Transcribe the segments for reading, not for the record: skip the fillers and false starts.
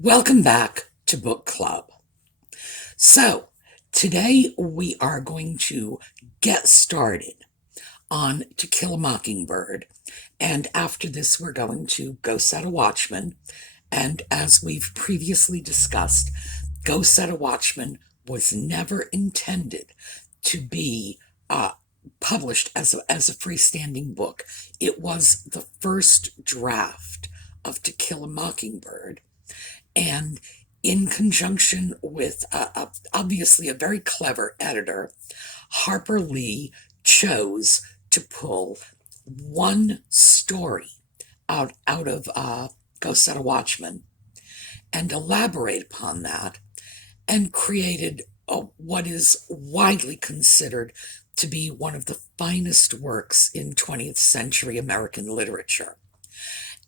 Welcome back to Book Club. So, today we are going to get started on To Kill a Mockingbird, and after this we're going to Go Set a Watchman, and as we've previously discussed, Go Set a Watchman was never intended to be published as a freestanding book. It was the first draft of To Kill a Mockingbird, and in conjunction with obviously a very clever editor, Harper Lee chose to pull one story out of Go Set a Watchman and elaborate upon that and created what is widely considered to be one of the finest works in 20th century American literature.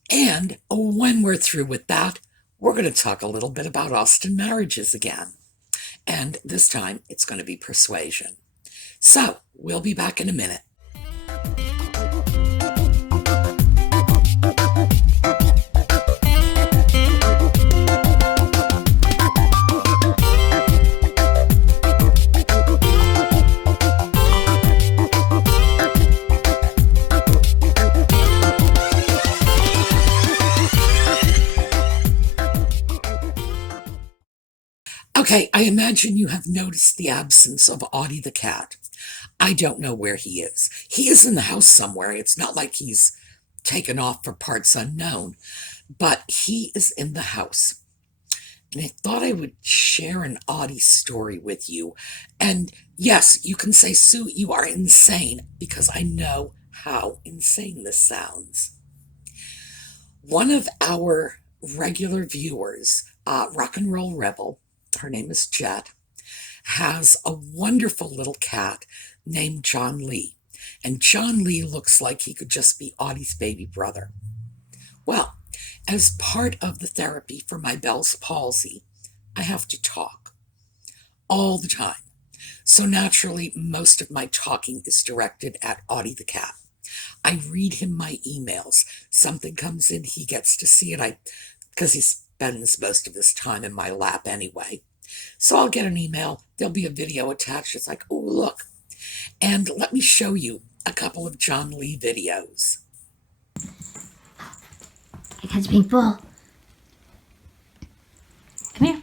And when we're through with that, we're going to talk a little bit about Austen marriages again. And this time, it's going to be Persuasion. So, we'll be back in a minute. Okay, I imagine you have noticed the absence of Audie the cat. I don't know where he is. He is in the house somewhere. It's not like he's taken off for parts unknown, but he is in the house. And I thought I would share an Audie story with you. And yes, you can say, Sue, you are insane, because I know how insane this sounds. One of our regular viewers, Rock and Roll Rebel, her name is Jet, has a wonderful little cat named John Lee. And John Lee looks like he could just be Audie's baby brother. Well, as part of the therapy for my Bell's palsy, I have to talk all the time. So naturally, most of my talking is directed at Audie the cat. I read him my emails. Something comes in, he gets to see it, because he spends most of his time in my lap anyway. So I'll get an email, there'll be a video attached. It's like, oh, look. And let me show you a couple of John Lee videos. Here comes Pink Ball. Come here.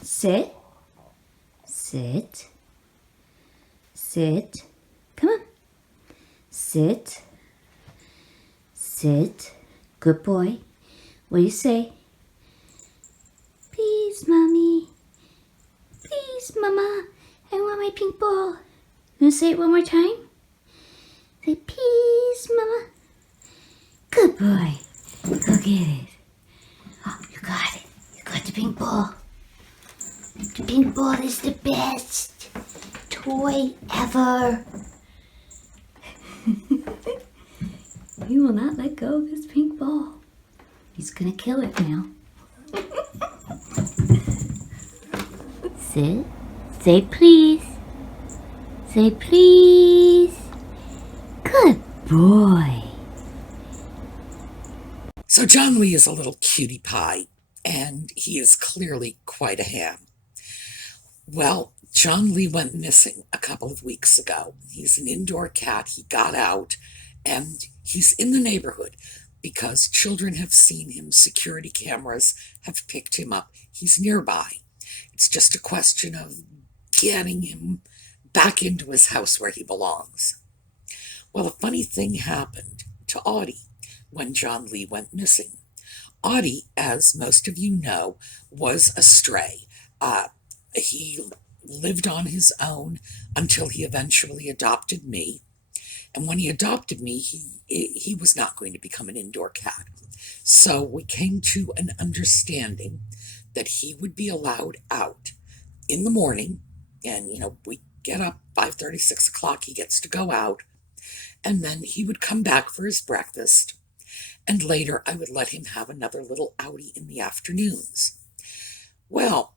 Sit. Sit. Sit. Come on. Sit. Sit. Good boy. What do you say? Please, Mommy. Please, Mama. I want my pink ball. You want to say it one more time? Say, please, Mama. Good boy. Go get it. Oh, you got it. You got the pink ball. The pink ball is the best toy ever. He will not let go of his pink ball. He's gonna kill it now. Sit. Say please. Say please. Good boy. So John Lee is a little cutie pie, and he is clearly quite a ham. Well, John Lee went missing a couple of weeks ago. He's an indoor cat. He got out, and he's in the neighborhood because children have seen him. Security cameras have picked him up. He's nearby. It's just a question of getting him back into his house where he belongs. Well, a funny thing happened to Audie when John Lee went missing. Audie, as most of you know, was a stray. He lived on his own until he eventually adopted me. And when he adopted me, he was not going to become an indoor cat. So we came to an understanding that he would be allowed out in the morning. And, we get up 5:30, 6 o'clock, he gets to go out. And then he would come back for his breakfast. And later I would let him have another little outie in the afternoons. Well,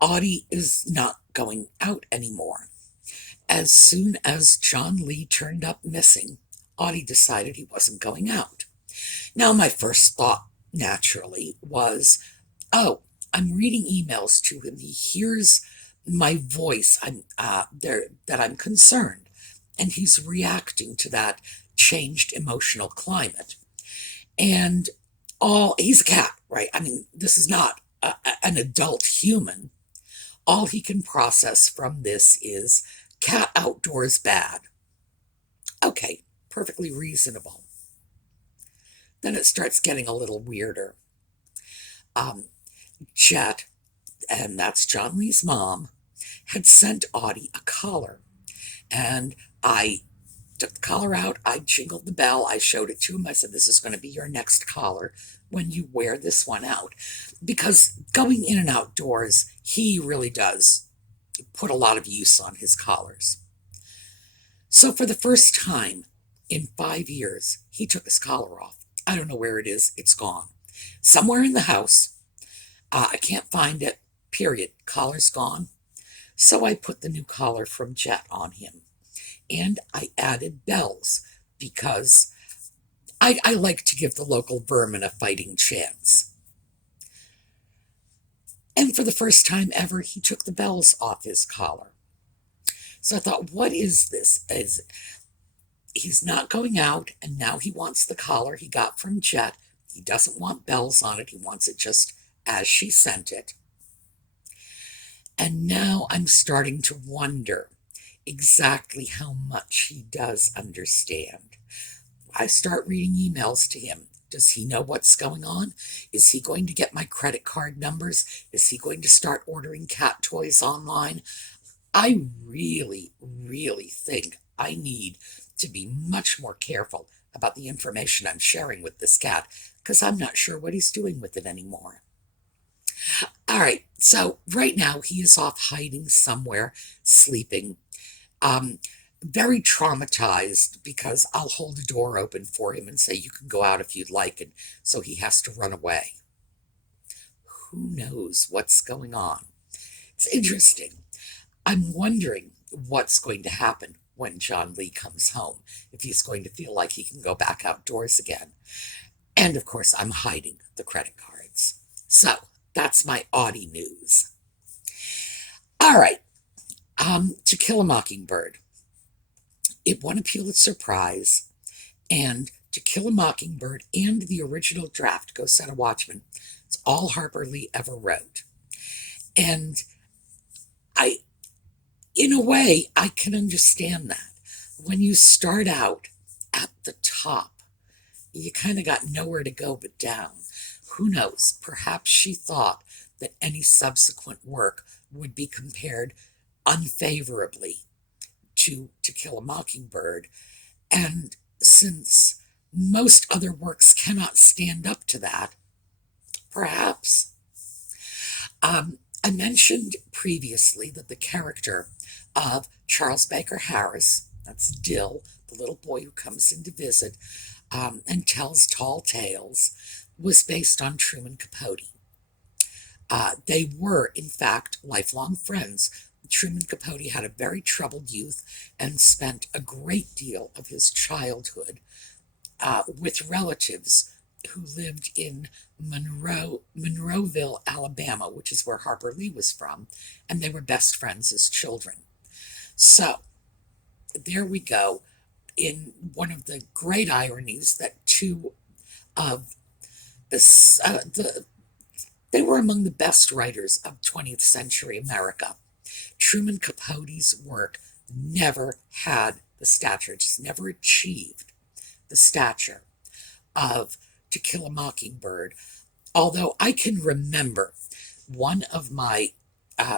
Audie is not going out anymore. As soon as John Lee turned up missing, Audie decided he wasn't going out. Now, my first thought naturally, was, oh, I'm reading emails to him. He hears my voice. I'm there that I'm concerned, and he's reacting to that changed emotional climate. And all he's a cat, right? I mean, this is not an adult human. All he can process from this is cat outdoors bad. Okay, perfectly reasonable. Then it starts getting a little weirder. Um, Jet, and that's John Lee's mom, had sent Audie a collar. And I took the collar out, I jingled the bell, I showed it to him. I said, this is going to be your next collar when you wear this one out. Because going in and outdoors, he really does put a lot of use on his collars. So for the first time in 5 years, he took his collar off. I don't know where it is, it's gone. Somewhere in the house. I can't find it, period. Collar's gone. So I put the new collar from Jet on him. And I added bells because I like to give the local vermin a fighting chance. And for the first time ever, he took the bells off his collar. So I thought, what is this? He's not going out, and now he wants the collar he got from Jet. He doesn't want bells on it. He wants it just as she sent it. And now I'm starting to wonder exactly how much he does understand. I start reading emails to him. Does he know what's going on? Is he going to get my credit card numbers? Is he going to start ordering cat toys online? I really, really think I need to be much more careful about the information I'm sharing with this cat, because I'm not sure what he's doing with it anymore. All right, so right now he is off hiding somewhere, sleeping. Very traumatized because I'll hold a door open for him and say, you can go out if you'd like, and so he has to run away. Who knows what's going on? It's interesting. I'm wondering what's going to happen when John Lee comes home, if he's going to feel like he can go back outdoors again. And of course, I'm hiding the credit cards. So that's my Audie news. All right, To Kill a Mockingbird. It won a Pulitzer Prize, and To Kill a Mockingbird and the original draft, Go Set a Watchman, it's all Harper Lee ever wrote. And in a way, I can understand that. When you start out at the top, you kind of got nowhere to go but down. Who knows? Perhaps she thought that any subsequent work would be compared unfavorably to Kill a Mockingbird. And since most other works cannot stand up to that, perhaps. I mentioned previously that the character of Charles Baker Harris, that's Dill, the little boy who comes in to visit and tells tall tales, was based on Truman Capote. They were, in fact, lifelong friends. Truman Capote had a very troubled youth and spent a great deal of his childhood with relatives who lived in Monroeville, Alabama, which is where Harper Lee was from, and they were best friends as children. So there we go, in one of the great ironies that two of they were among the best writers of 20th century America. Truman Capote's work never had the stature, just never achieved the stature of To Kill a Mockingbird. Although I can remember one of my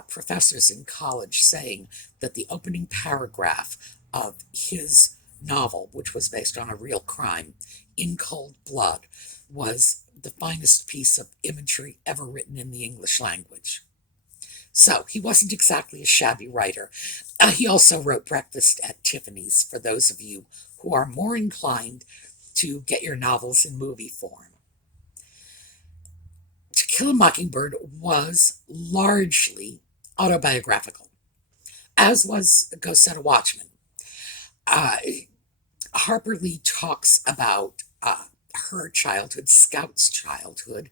professors in college saying that the opening paragraph of his novel, which was based on a real crime, In Cold Blood, was the finest piece of imagery ever written in the English language. So he wasn't exactly a shabby writer. He also wrote Breakfast at Tiffany's, for those of you who are more inclined to get your novels in movie form. To Kill a Mockingbird was largely autobiographical, as was Go Set a Watchman. Harper Lee talks about her childhood, Scout's childhood,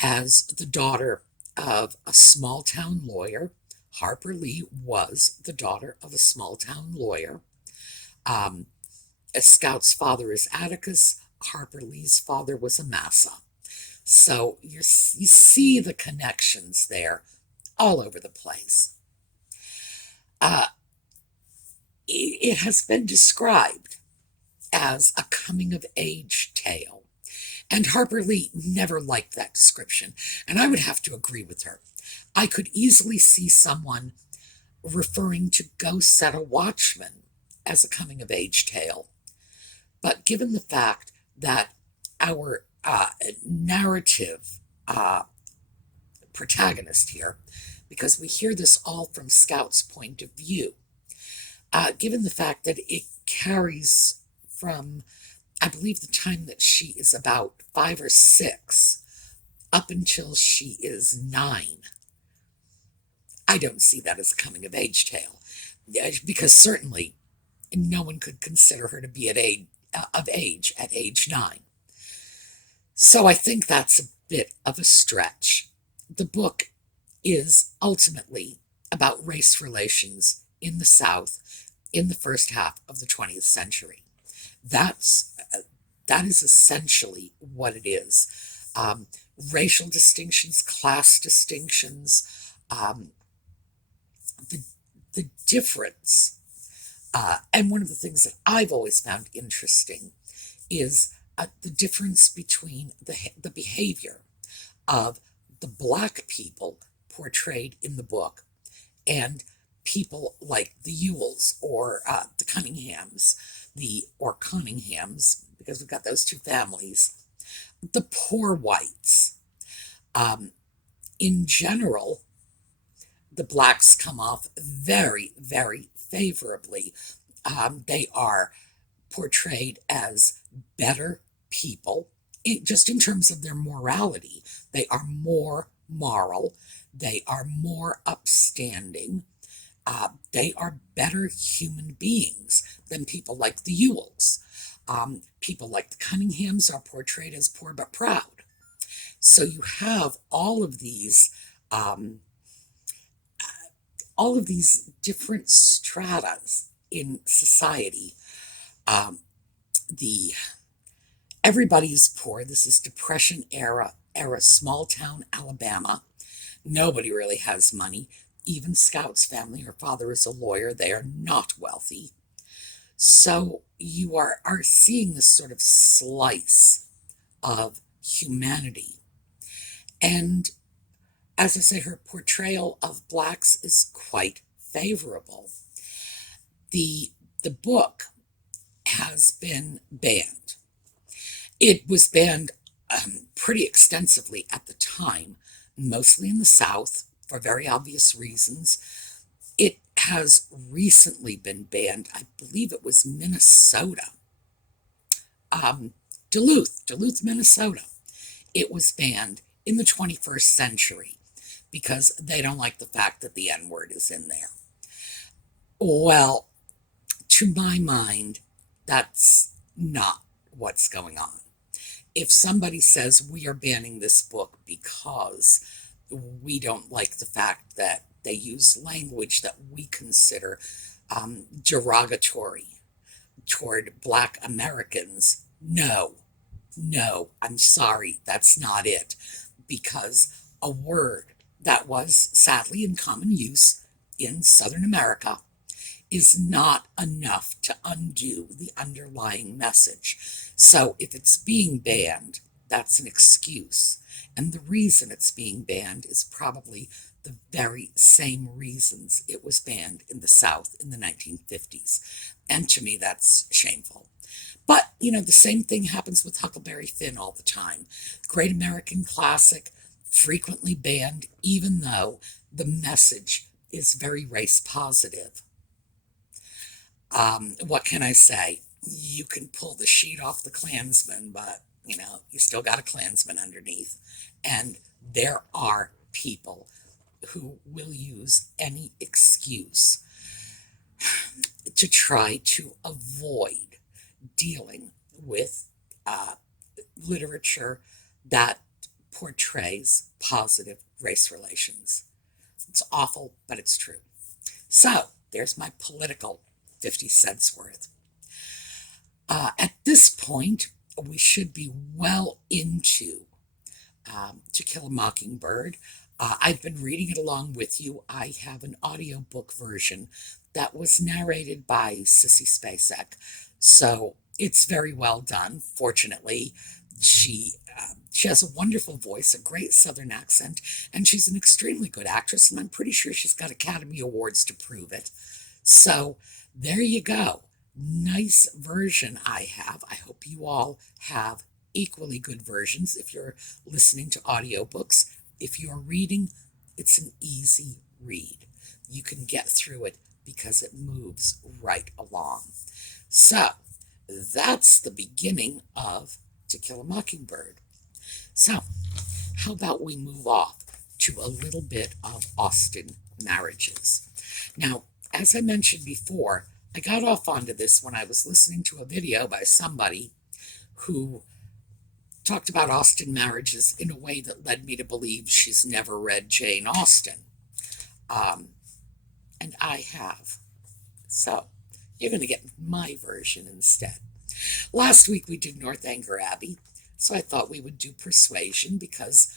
as the daughter of a small town lawyer. Harper Lee was the daughter of a small town lawyer. Scout's father is Atticus. Harper Lee's father was Amasa. So you see the connections there all over the place. It has been described as a coming-of-age tale, and Harper Lee never liked that description, and I would have to agree with her. I could easily see someone referring to Go Set a Watchman as a coming-of-age tale, but given the fact that our narrative protagonist here, because we hear this all from Scout's point of view, given the fact that it carries from, I believe, the time that she is about 5 or 6 up until she is 9, I don't see that as a coming-of-age tale, because certainly no one could consider her to be of age at age 9. So I think that's a bit of a stretch. The book is ultimately about race relations in the South in the first half of the 20th century. That is essentially what it is. Racial distinctions, class distinctions, the difference. And one of the things that I've always found interesting is the difference between the behavior of the Black people portrayed in the book and people like the Ewells or the Cunninghams, or Conninghams, because we've got those two families, the poor whites. In general, the Blacks come off very, very favorably. They are portrayed as better people, just in terms of their morality. They are more moral. They are more upstanding. They are better human beings than people like the Ewells. People like the Cunninghams are portrayed as poor but proud. So you have all of these different stratas in society. Everybody's poor. This is Depression era small town Alabama. Nobody really has money. Even Scout's family, her father is a lawyer. They are not wealthy. So you are seeing this sort of slice of humanity. And as I say, her portrayal of Blacks is quite favorable. The book has been banned. It was banned pretty extensively at the time, mostly in the South, for very obvious reasons. It has recently been banned. I believe it was Minnesota. Duluth, Minnesota. It was banned in the 21st century because they don't like the fact that the N-word is in there. Well, to my mind, that's not what's going on. If somebody says we are banning this book because we don't like the fact that they use language that we consider derogatory toward Black Americans, no, I'm sorry, that's not it. Because a word that was sadly in common use in Southern America is not enough to undo the underlying message. So if it's being banned, that's an excuse. And the reason it's being banned is probably the very same reasons it was banned in the South in the 1950s. And to me, that's shameful. But, the same thing happens with Huckleberry Finn all the time. Great American classic, frequently banned, even though the message is very race positive. What can I say? You can pull the sheet off the Klansman, but, you still got a Klansman underneath. And there are people who will use any excuse to try to avoid dealing with literature that portrays positive race relations. It's awful, but it's true. So, there's my political 50 cents worth. At this point, we should be well into To Kill a Mockingbird. I've been reading it along with you. I have an audiobook version that was narrated by Sissy Spacek, so it's very well done. Fortunately, she has a wonderful voice, a great Southern accent, and she's an extremely good actress, and I'm pretty sure she's got Academy Awards to prove it. So there you go. Nice version I have. I hope you all have equally good versions if you're listening to audiobooks. If you're reading, it's an easy read. You can get through it because it moves right along. So that's the beginning of To Kill a Mockingbird. So how about we move off to a little bit of Austen marriages. Now, as I mentioned before, I got off onto this when I was listening to a video by somebody who talked about Austen marriages in a way that led me to believe she's never read Jane Austen. And I have. So you're going to get my version instead. Last week we did Northanger Abbey, so I thought we would do Persuasion because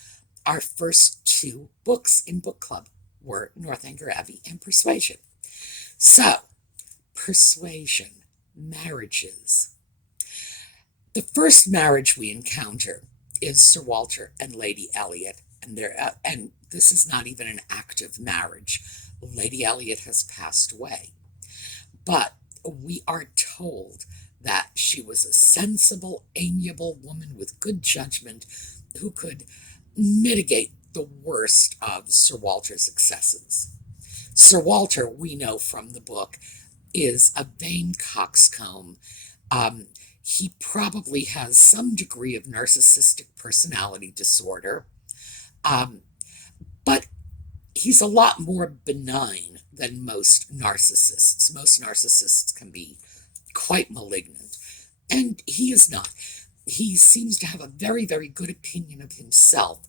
our first two books in book club were Northanger Abbey and Persuasion. So, Persuasion, marriages. The first marriage we encounter is Sir Walter and Lady Elliot, and this is not even an active marriage. Lady Elliot has passed away, but we are told that she was a sensible, amiable woman with good judgment who could mitigate the worst of Sir Walter's excesses. Sir Walter, we know from the book, is a vain coxcomb. He probably has some degree of narcissistic personality disorder, but he's a lot more benign than most narcissists. Most narcissists can be quite malignant, and he is not. He seems to have a very, very good opinion of himself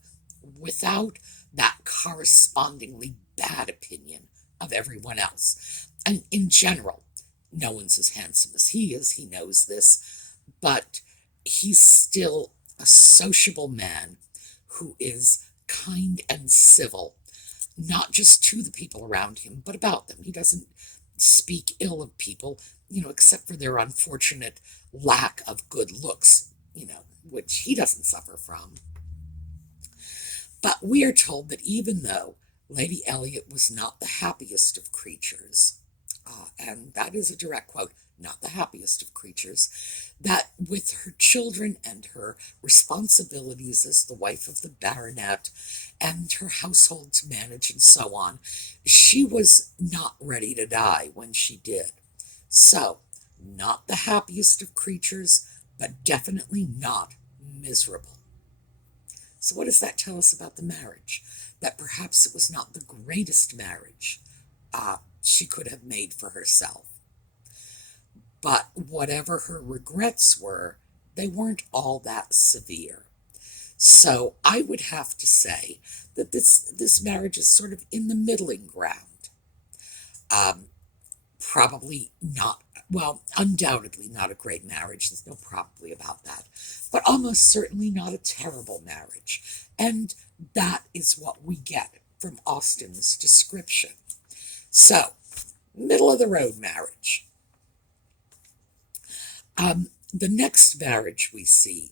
without that correspondingly bad opinion of everyone else. And in general, no one's as handsome as he is. He knows this, but he's still a sociable man who is kind and civil, not just to the people around him, but about them. He doesn't speak ill of people, except for their unfortunate lack of good looks, which he doesn't suffer from. But we are told that even though Lady Elliot was not the happiest of creatures, and that is a direct quote, not the happiest of creatures, that with her children and her responsibilities as the wife of the baronet and her household to manage and so on, she was not ready to die when she did. So, not the happiest of creatures, but definitely not miserable. So what does that tell us about the marriage? That perhaps it was not the greatest marriage she could have made for herself. But whatever her regrets were, they weren't all that severe. So I would have to say that this marriage is sort of in the middling ground. Probably not, well, undoubtedly not a great marriage. There's no probably about that. But almost certainly not a terrible marriage. And that is what we get from Austen's description. So, middle of the road marriage. The next marriage we see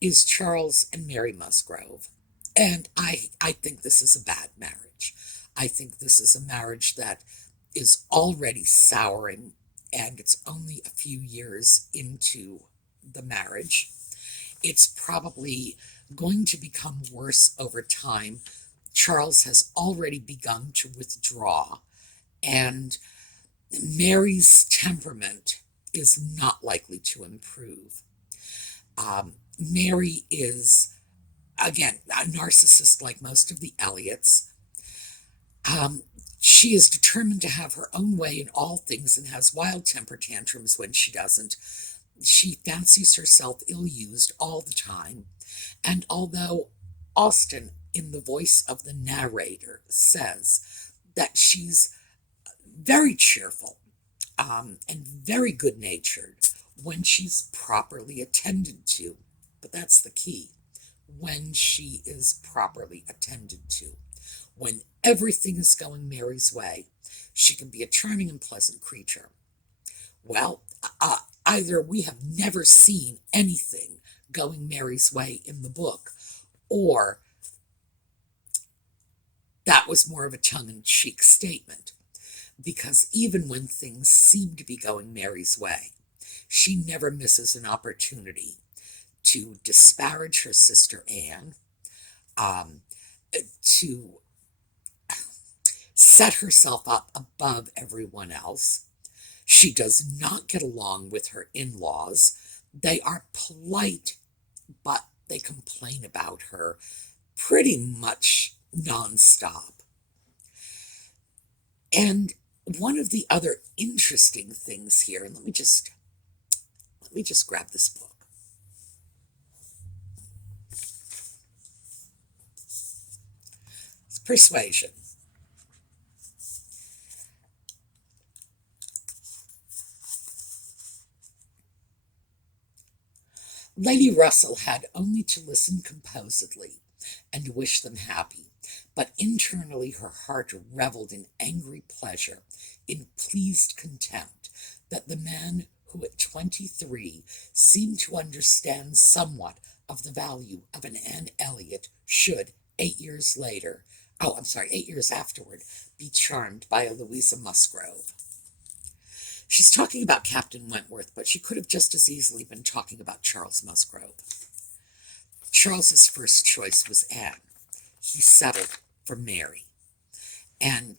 is Charles and Mary Musgrove. And I think this is a bad marriage. I think this is a marriage that is already souring, and it's only a few years into the marriage. It's probably going to become worse over time. Charles has already begun to withdraw, and Mary's temperament is not likely to improve. Mary is, again, a narcissist like most of the Elliots. She is determined to have her own way in all things and has wild temper tantrums when she doesn't. She fancies herself ill-used all the time, and although Austen, in the voice of the narrator, says that she's very cheerful and very good natured when she's properly attended to. But that's the key, when she is properly attended to. When everything is going Mary's way, she can be a charming and pleasant creature. Well, either we have never seen anything going Mary's way in the book, or that was more of a tongue-in-cheek statement, because even when things seem to be going Mary's way, she never misses an opportunity to disparage her sister Anne, to set herself up above everyone else. She does not get along with her in-laws. They are polite, but they complain about her pretty much nonstop. And one of the other interesting things here, and let me just grab this book. It's Persuasion. Lady Russell had only to listen composedly and wish them happy, but internally her heart reveled in angry pleasure, in pleased contempt that the man who at 23 seemed to understand somewhat of the value of an Anne Elliot should, 8 years afterward, be charmed by a Louisa Musgrove. She's talking about Captain Wentworth, but she could have just as easily been talking about Charles Musgrove. Charles's first choice was Anne. He settled for Mary. And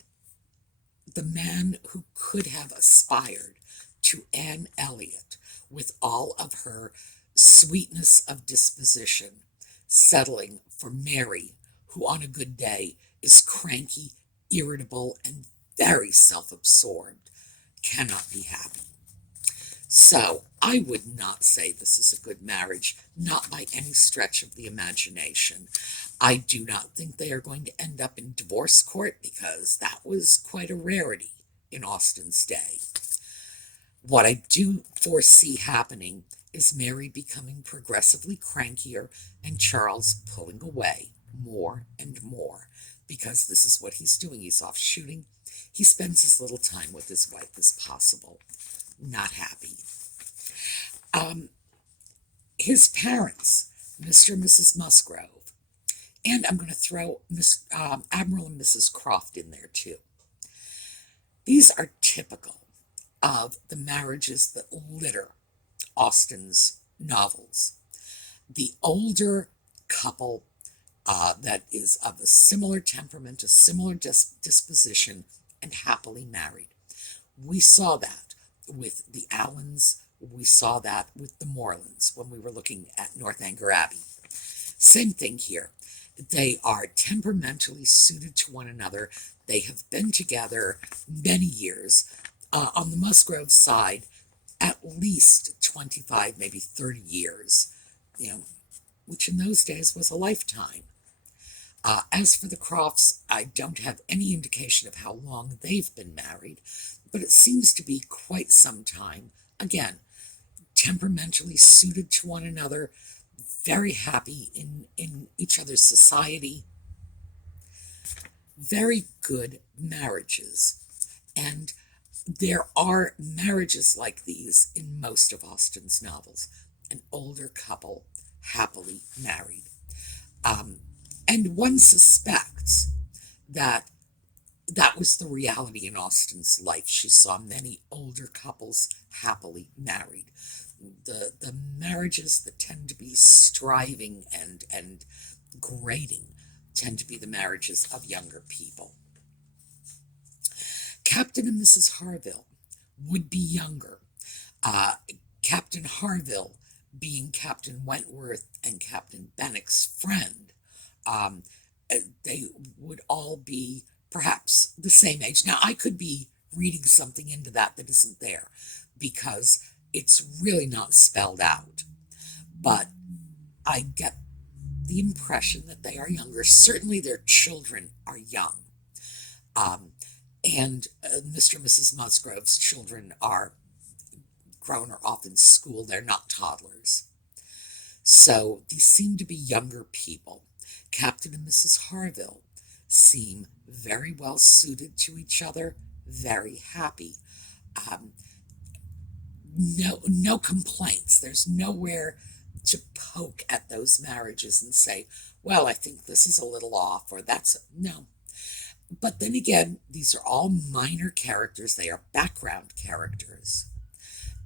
the man who could have aspired to Anne Elliot with all of her sweetness of disposition, settling for Mary, who on a good day is cranky, irritable, and very self-absorbed, cannot be happy. So I would not say this is a good marriage, not by any stretch of the imagination. I do not think they are going to end up in divorce court, because that was quite a rarity in Austen's day. What I do foresee happening is Mary becoming progressively crankier and Charles pulling away more and more, because this is what he's doing. He's off shooting. He spends as little time with his wife as possible. Not happy. His parents, Mr. and Mrs. Musgrove, and I'm going to throw Admiral and Mrs. Croft in there too. These are typical of the marriages that litter Austen's novels. The older couple that is of a similar temperament, a similar disposition, and happily married. We saw that with the Allens. We saw that with the Morlands when we were looking at Northanger Abbey. Same thing here. They are temperamentally suited to one another. They have been together many years. On the Musgrove side, at least 25, maybe 30 years, which in those days was a lifetime. As for the Crofts, I don't have any indication of how long they've been married, but it seems to be quite some time. Again, temperamentally suited to one another, very happy in each other's society. Very good marriages. And there are marriages like these in most of Austen's novels. An older couple, happily married. And one suspects that that was the reality in Austen's life. She saw many older couples happily married. The marriages that tend to be striving and grating tend to be the marriages of younger people. Captain and Mrs. Harville would be younger. Captain Harville being Captain Wentworth and Captain Benwick's friend. They would all be perhaps the same age. Now, I could be reading something into that isn't there, because It's really not spelled out, but I get the impression that they are younger. Certainly their children are young. And Mr. and Mrs. Musgrove's children are grown or off in school. They're not toddlers. So these seem to be younger people. Captain and Mrs. Harville seem very well suited to each other, very happy. No complaints. There's nowhere to poke at those marriages and say, well, I think this is a little off, or no. But then again, these are all minor characters. They are background characters.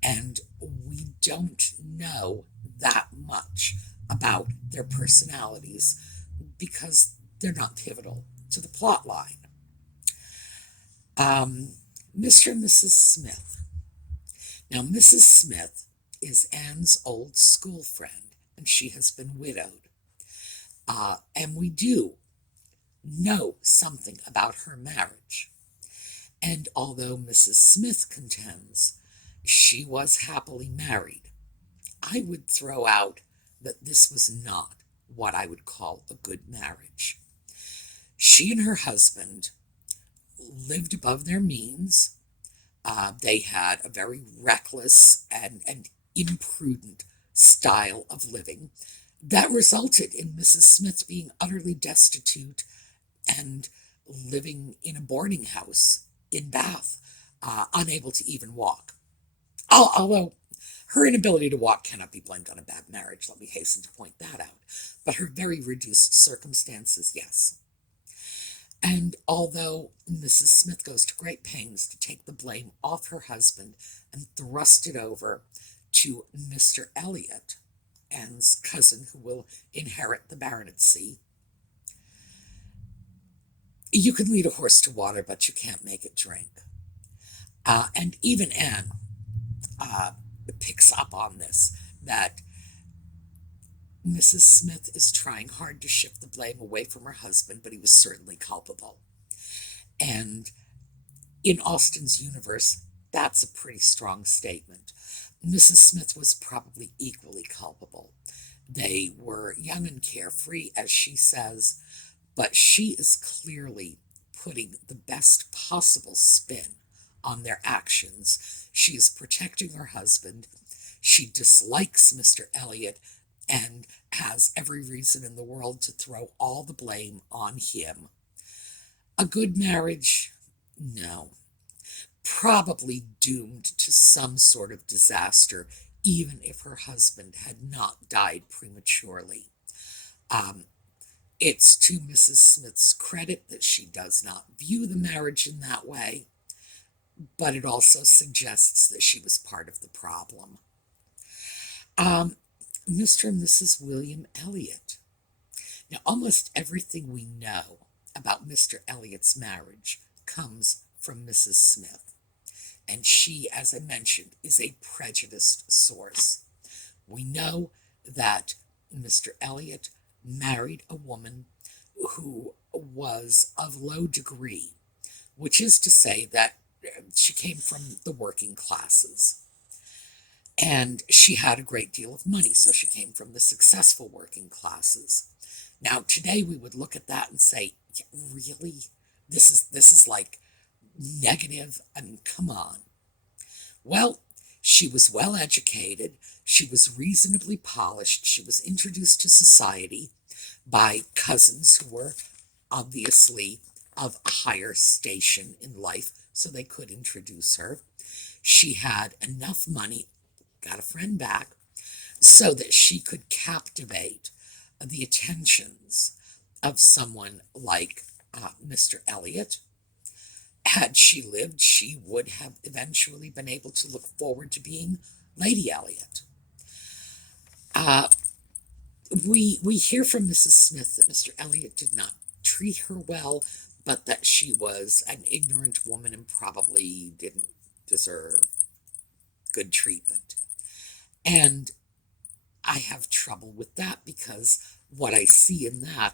And we don't know that much about their personalities because they're not pivotal to the plot line. Mr. and Mrs. Smith. Now, Mrs. Smith is Anne's old school friend, and she has been widowed. And we do know something about her marriage. And although Mrs. Smith contends she was happily married, I would throw out that this was not what I would call a good marriage. She and her husband lived above their means. They had a very reckless and imprudent style of living that resulted in Mrs. Smith being utterly destitute and living in a boarding house in Bath, unable to even walk. Although her inability to walk cannot be blamed on a bad marriage, let me hasten to point that out. But her very reduced circumstances, yes. And although Mrs. Smith goes to great pains to take the blame off her husband and thrust it over to Mr. Elliot, Anne's cousin who will inherit the baronetcy, you can lead a horse to water, but you can't make it drink. And even Anne picks up on this, that Mrs. Smith is trying hard to shift the blame away from her husband, but he was certainly culpable. And in Austen's universe, that's a pretty strong statement. Mrs. Smith was probably equally culpable. They were young and carefree, as she says, but she is clearly putting the best possible spin on their actions. She is protecting her husband. She dislikes Mr. Elliot and has every reason in the world to throw all the blame on him. A good marriage? No. Probably doomed to some sort of disaster, even if her husband had not died prematurely. It's to Mrs. Smith's credit that she does not view the marriage in that way, but it also suggests that she was part of the problem. Mr. and Mrs. William Elliot. Now, almost everything we know about Mr. Elliot's marriage comes from Mrs. Smith, and she, as I mentioned, is a prejudiced source. We know that Mr. Elliot married a woman who was of low degree, which is to say that she came from the working classes. And she had a great deal of money, so she came from the successful working classes. Now, today we would look at that and say, yeah, really? This is like negative? I mean, come on. Well, she was well educated. She was reasonably polished. She was introduced to society by cousins who were obviously of a higher station in life, so they could introduce her. She had enough money, got a friend back, so that she could captivate the attentions of someone like Mr. Elliot. Had she lived, she would have eventually been able to look forward to being Lady Elliot. We hear from Mrs. Smith that Mr. Elliot did not treat her well, but that she was an ignorant woman and probably didn't deserve good treatment. And I have trouble with that because what I see in that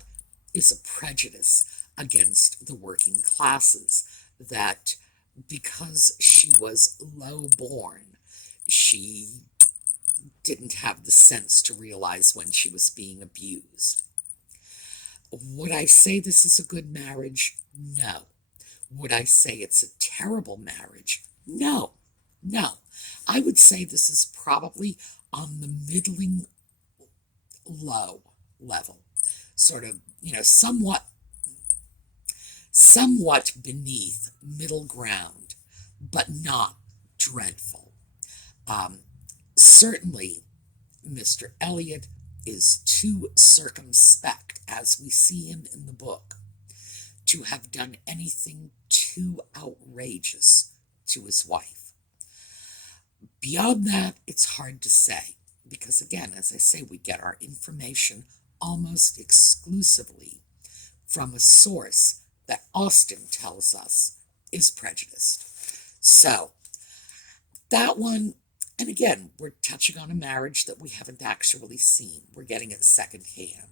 is a prejudice against the working classes, that because she was low born, She didn't have the sense to realize when she was being abused. Would I say this is a good marriage? No. Would I say it's a terrible marriage? No. No. I would say this is probably on the middling low level, sort of, somewhat beneath middle ground, but not dreadful. Certainly, Mr. Elliot is too circumspect, as we see him in the book, to have done anything too outrageous to his wife. Beyond that, it's hard to say, because again, as I say, we get our information almost exclusively from a source that Austen tells us is prejudiced. So, that one, and again, we're touching on a marriage that we haven't actually seen. We're getting it secondhand.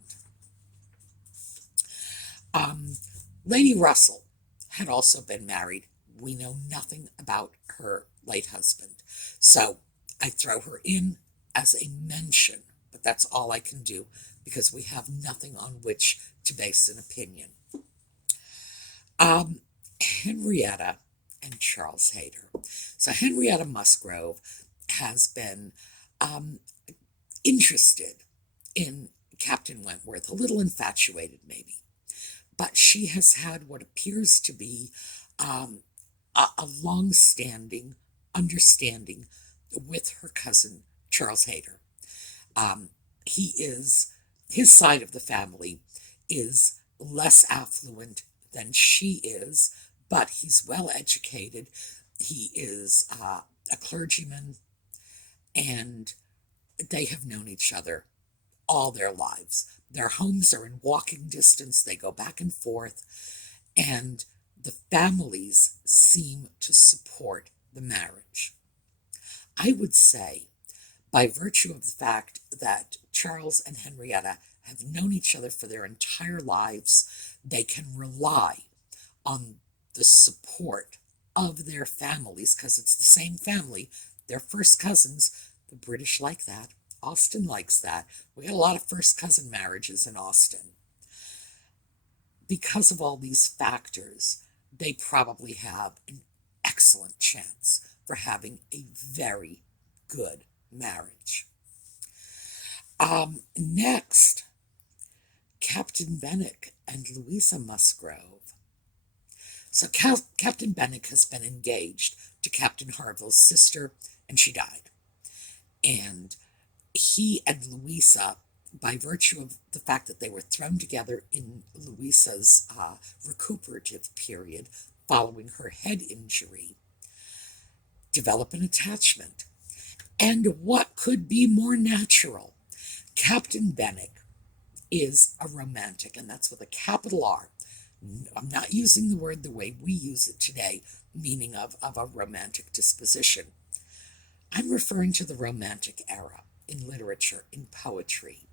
Lady Russell had also been married. We know nothing about her late husband. So I throw her in as a mention, but that's all I can do because we have nothing on which to base an opinion. Henrietta and Charles Hayter. So Henrietta Musgrove has been interested in Captain Wentworth, a little infatuated maybe, but she has had what appears to be a long-standing understanding with her cousin Charles Hayter. His side of the family is less affluent than she is, but he's well educated. He is a clergyman, and they have known each other all their lives. Their homes are in walking distance. They go back and forth, and the families seem to support the marriage. I would say, by virtue of the fact that Charles and Henrietta have known each other for their entire lives, they can rely on the support of their families, because it's the same family. They're first cousins. The British like that. Austen likes that. We had a lot of first cousin marriages in Austen. Because of all these factors, they probably have an excellent chance for having a very good marriage. Next, Captain Benwick and Louisa Musgrove. So Captain Benwick has been engaged to Captain Harville's sister, and she died. And he and Louisa, by virtue of the fact that they were thrown together in Louisa's recuperative period following her head injury, develop an attachment. And what could be more natural? Captain Benwick is a romantic, and that's with a capital R. I'm not using the word the way we use it today, meaning of a romantic disposition. I'm referring to the Romantic era in literature, in poetry.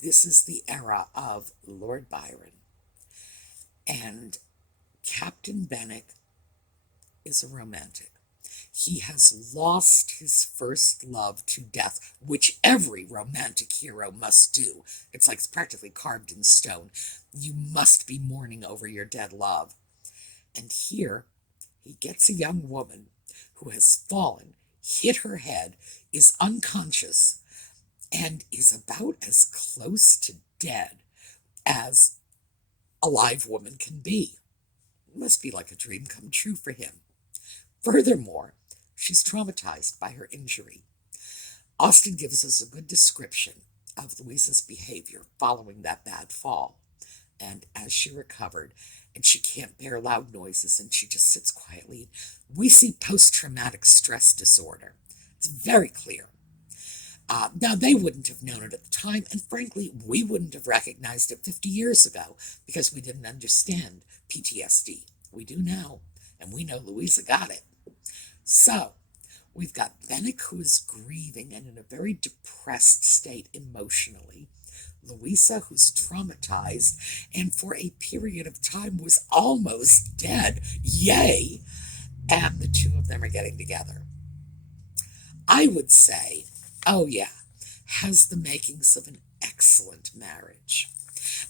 This is the era of Lord Byron. And Captain Benwick is a romantic. He has lost his first love to death, which every romantic hero must do. It's like it's practically carved in stone. You must be mourning over your dead love. And here, he gets a young woman who has fallen, hit her head, is unconscious, and is about as close to dead as a live woman can be. It must be like a dream come true for him. Furthermore, she's traumatized by her injury. Austen gives us a good description of Louisa's behavior following that bad fall. And as she recovered, and she can't bear loud noises, and she just sits quietly, we see post-traumatic stress disorder. It's very clear. Now, they wouldn't have known it at the time, and frankly, we wouldn't have recognized it 50 years ago because we didn't understand PTSD. We do now, and we know Louisa got it. So, we've got Benwick, who is grieving and in a very depressed state emotionally. Louisa, who's traumatized and for a period of time was almost dead. Yay! And the two of them are getting together. I would say, oh yeah, has the makings of an excellent marriage.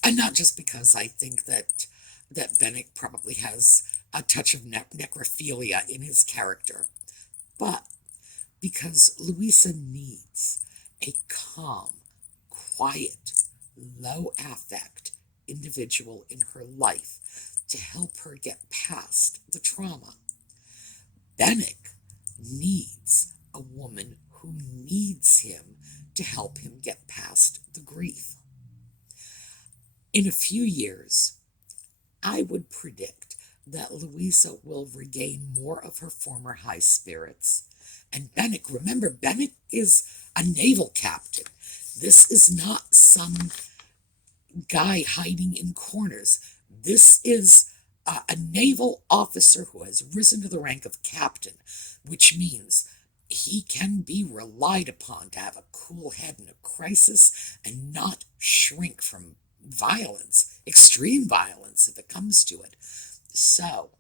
And not just because I think that Bennick probably has a touch of necrophilia in his character, but because Louisa needs a calm, quiet, low affect individual in her life to help her get past the trauma. Bennick needs a woman who needs him to help him get past the grief. In a few years, I would predict that Louisa will regain more of her former high spirits. And Bennick, remember, Bennick is a naval captain. This is not some guy hiding in corners. This is a naval officer who has risen to the rank of captain, which means he can be relied upon to have a cool head in a crisis and not shrink from violence, extreme violence, if it comes to it. So,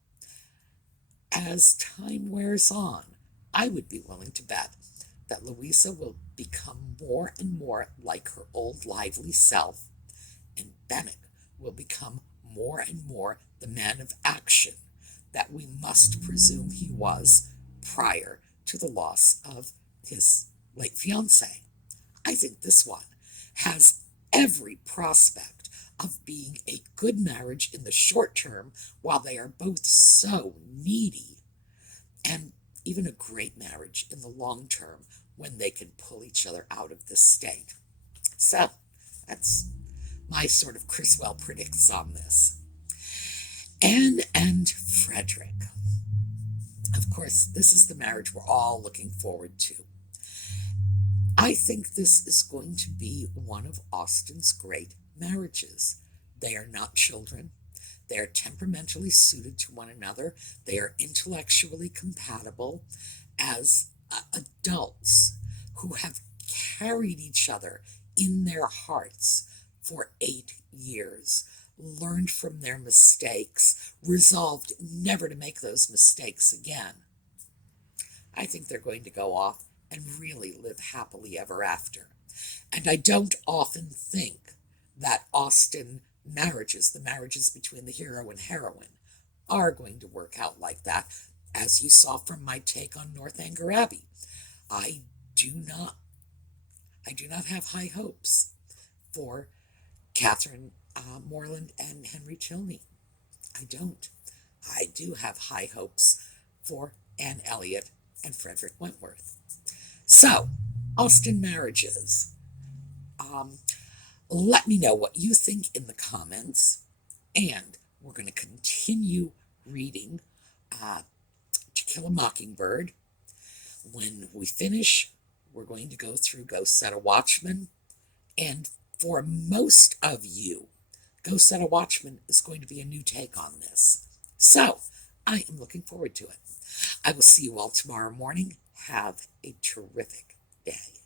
as time wears on, I would be willing to bet that Louisa will become more and more like her old lively self, and Bennick will become more and more the man of action that we must presume he was prior to the loss of his late fiancée. I think this one has every prospect of being a good marriage in the short term while they are both so needy, and even a great marriage in the long term when they can pull each other out of this state. So, that's my sort of Criswell predicts on this. Anne and Frederick. Of course, this is the marriage we're all looking forward to. I think this is going to be one of Austen's great marriages. They are not children. They are temperamentally suited to one another. They are intellectually compatible as adults who have carried each other in their hearts for 8 years, learned from their mistakes, resolved never to make those mistakes again. I think they're going to go off and really live happily ever after. And I don't often think that Austen marriages, the marriages between the hero and heroine, are going to work out like that, as you saw from my take on Northanger Abbey. I do not have high hopes for Catherine Morland and Henry Tilney. I don't. I do have high hopes for Anne Elliot and Frederick Wentworth. So, Austen marriages. Let me know what you think in the comments, and we're going to continue reading To Kill a Mockingbird. When we finish, we're going to go through Go Set a Watchman, and for most of you, Go Set a Watchman is going to be a new take on this. So, I am looking forward to it. I will see you all tomorrow morning. Have a terrific day.